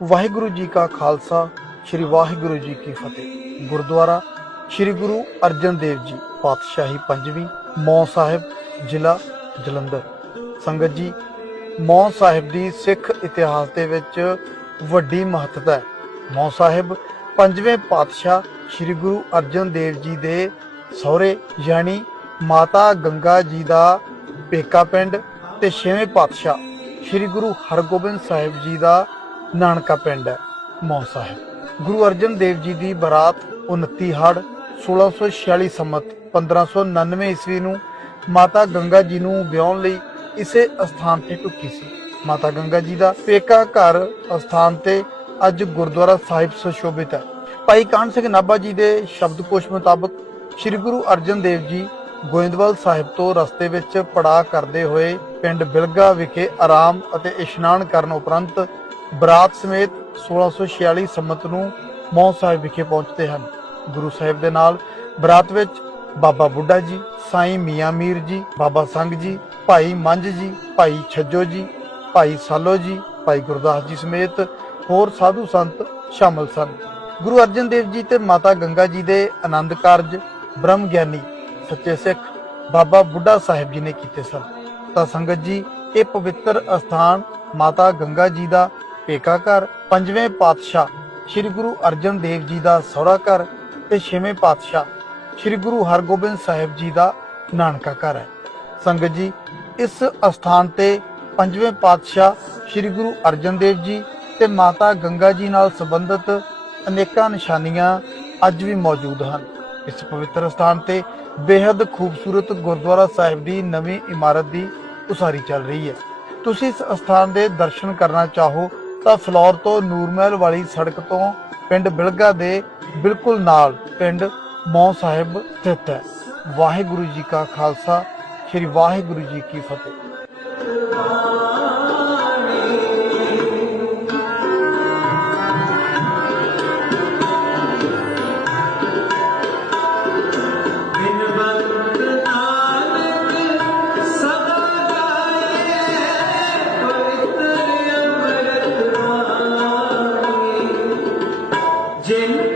ਵਾਹਿਗੁਰੂ ਜੀ ਕਾ ਖਾਲਸਾ, ਸ੍ਰੀ ਵਾਹਿਗੁਰੂ ਜੀ ਕੀ ਫਤਿਹ। ਗੁਰਦੁਆਰਾ ਸ੍ਰੀ ਗੁਰੂ ਅਰਜਨ ਦੇਵ ਜੀ ਪਾਤਸ਼ਾਹੀ ਪੰਜਵੀਂ, ਮੌ ਸਾਹਿਬ, ਜ਼ਿਲ੍ਹਾ ਜਲੰਧਰ। ਸੰਗਤ ਜੀ, ਮੌ ਸਾਹਿਬ ਦੀ ਸਿੱਖ ਇਤਿਹਾਸ ਦੇ ਵਿੱਚ ਵੱਡੀ ਮਹੱਤਤਾ ਹੈ। ਮੌ ਸਾਹਿਬ ਪੰਜਵੇਂ ਪਾਤਸ਼ਾਹ ਸ੍ਰੀ ਗੁਰੂ ਅਰਜਨ ਦੇਵ ਜੀ ਦੇ ਸਹੁਰੇ, ਯਾਨੀ ਮਾਤਾ ਗੰਗਾ ਜੀ ਦਾ ਪੇਕਾ ਪਿੰਡ ਤੇ ਛੇਵੇਂ ਪਾਤਸ਼ਾਹ ਸ੍ਰੀ ਗੁਰੂ ਹਰਗੋਬਿੰਦ ਸਾਹਿਬ ਜੀ ਦਾ ਨਾਨਕਾ ਪਿੰਡ ਹੈ, ਮੌ ਸਾਹਿਬ। ਗੁਰੂ ਅਰਜਨ ਦੇਵ ਜੀ ਦੀ ਬਰਾਤ 29 ਹੜ 1646 ਸੰਮਤ 1599 ਈਸਵੀ ਨੂੰ ਮਾਤਾ ਗੰਗਾ ਜੀ ਨੂੰ ਵਿਆਹਣ ਲਈ ਇਸੇ ਅਸਥਾਨ ਤੇ ਢੁੱਕੀ ਸੀ। ਮਾਤਾ ਗੰਗਾ ਜੀ ਦਾ ਪੇਕਾ ਘਰ ਅਸਥਾਨ ਤੇ ਅੱਜ ਗੁਰਦੁਆਰਾ ਸਾਹਿਬ ਸੁਸ਼ੋਭਿਤ ਹੈ। ਭਾਈ ਕਾਨ ਸਿੰਘ ਨਾਭਾ ਜੀ ਦੇ ਸ਼ਬਦਕੋਸ਼ ਮੁਤਾਬਕ ਸ੍ਰੀ ਗੁਰੂ ਅਰਜਨ ਦੇਵ ਜੀ ਗੋਇੰਦਵਾਲ ਸਾਹਿਬ ਤੋਂ ਰਸਤੇ ਵਿੱਚ ਪੜਾਅ ਕਰਦੇ ਹੋਏ ਪਿੰਡ ਬਿਲਗਾ ਵਿਖੇ ਆਰਾਮ ਅਤੇ ਇਸ਼ਨਾਨ ਕਰਨ ਉਪਰੰਤ ਬਰਾਤ ਸਮੇਤ 1646 ਸੰਮਤ ਨੂੰ ਮੌ ਸਾਹਿਬ ਵਿਖੇ ਪਹੁੰਚਦੇ ਹਨ। ਗੁਰੂ ਸਾਹਿਬ ਦੇ ਨਾਲ ਬਰਾਤ ਵਿੱਚ ਬਾਬਾ ਬੁੱਢਾ ਜੀ, ਸਾਈਂ ਮੀਆਂ ਮੀਰ ਜੀ, ਬਾਬਾ ਸੰਗ ਜੀ, ਭਾਈ ਮੰਝ ਜੀ, ਭਾਈ ਛੱਜੋ ਜੀ, ਭਾਈ ਸਾਲੋ ਜੀ, ਭਾਈ ਗੁਰਦਾਸ ਜੀ ਸਮੇਤ ਹੋਰ ਸਾਧੂ ਸੰਤ ਸ਼ਾਮਲ ਸਨ। ਗੁਰੂ ਅਰਜਨ ਦੇਵ ਜੀ ਤੇ ਮਾਤਾ ਗੰਗਾ ਜੀ ਦੇ ਆਨੰਦ ਕਾਰਜ ਬ੍ਰਹਮ ਗਿਆਨੀ ਸੱਚੇ ਸਿੱਖ ਬਾਬਾ ਬੁੱਢਾ ਸਾਹਿਬ ਜੀ ਨੇ ਕੀਤੇ ਸਨ। ਤਾਂ ਸੰਗਤ ਜੀ, ਇਹ ਪਵਿੱਤਰ ਅਸਥਾਨ ਮਾਤਾ ਗੰਗਾ ਜੀ ਦਾ ਪੇਕਾ ਘਰ, ਪੰਜਵੇਂ ਪਾਤਸ਼ਾਹ ਸ੍ਰੀ ਗੁਰੂ ਅਰਜਨ ਦੇਵ ਜੀ ਦਾ ਸਹੁਰਾ ਘਰ ਤੇ ਛੇਵੇਂ ਪਾਤਸ਼ਾਹ ਸ੍ਰੀ ਗੁਰੂ ਹਰਗੋਬਿੰਦ ਸਾਹਿਬ ਜੀ ਦਾ ਨਾਨਕਾ ਘਰ ਹੈ। ਸੰਗਤ ਜੀ, ਇਸ ਅਸਥਾਨ ਤੇ ਪੰਜਵੇਂ ਪਾਤਸ਼ਾਹ ਸ੍ਰੀ ਗੁਰੂ ਅਰਜਨ ਦੇਵ ਜੀ ਤੇ ਮਾਤਾ ਗੰਗਾ ਜੀ ਨਾਲ ਸੰਬੰਧਿਤ ਅਨੇਕਾਂ ਨਿਸ਼ਾਨੀਆਂ ਅੱਜ ਵੀ ਮੌਜੂਦ ਹਨ। ਇਸ ਪਵਿੱਤਰ ਸਥਾਨ ਤੇ ਬੇहद ਖੂਬਸੂਰਤ ਗੁਰਦੁਆਰਾ ਸਾਹਿਬ ਦੀ ਨਵੀਂ ਇਮਾਰਤ ਦੀ ਉਸਾਰੀ ਚੱਲ ਰਹੀ ਹੈ। ਤੁਸੀਂ ਇਸ ਸਥਾਨ ਦੇ ਦਰਸ਼ਨ ਕਰਨਾ ਚਾਹੋ ਤਾਂ ਫਲੋਰ ਤੋਂ ਨੂਰਮਹਿਲ ਵਾਲੀ ਸੜਕ ਤੋਂ ਪਿੰਡ ਬਿਲਗਾ ਦੇ ਬਿਲਕੁਲ ਨਾਲ ਪਿੰਡ ਮੌ ਸਾਹਿਬ ਸਥਿਤ ਹੈ। ਵਾਹਿਗੁਰੂ ਜੀ ਕਾ ਖਾਲਸਾ, ਸ੍ਰੀ ਵਾਹਿਗੁਰੂ ਜੀ ਕੀ ਫਤਿਹ। jail